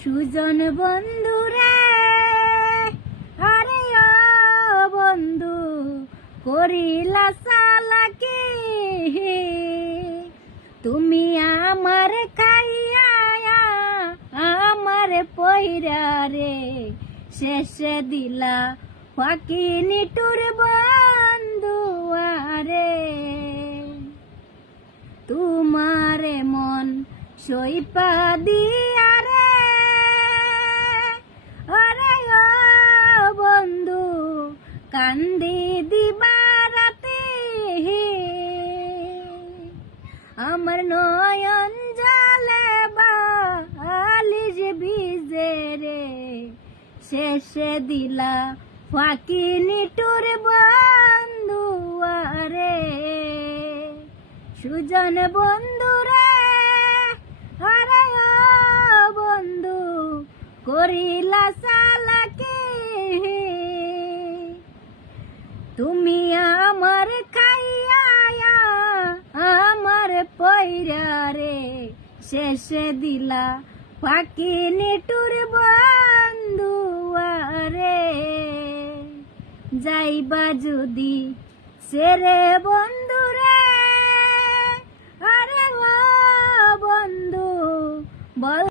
সুজন বন্ধু রে, আরে ও বন্ধু করিলা চালাকি, তুমি আমার খাইয়া আমার পইরা রে শেষে দিলা ফাঁকি নিটুর বন্ধু আরে। তোমারে মন সইপা দিয়া রে, আরে ও বন্ধু কান্দি দিবা রাতে, আমার নয়ন জলে বালিশ ভিজে রে শেষে দিলা ফাঁকি নিটুর বন্ধু আরে। সুজন বন্ধু রে, আরে ও বন্ধু করিলা চালাকি, তুমি আমার খাইয়া আমার পইরা রে শেষে দিলা ফাঁকি নিটুর বন্ধু আরে। যাইবা যদি সেরে বন্ধু রে, আরে ও বন্ধু বল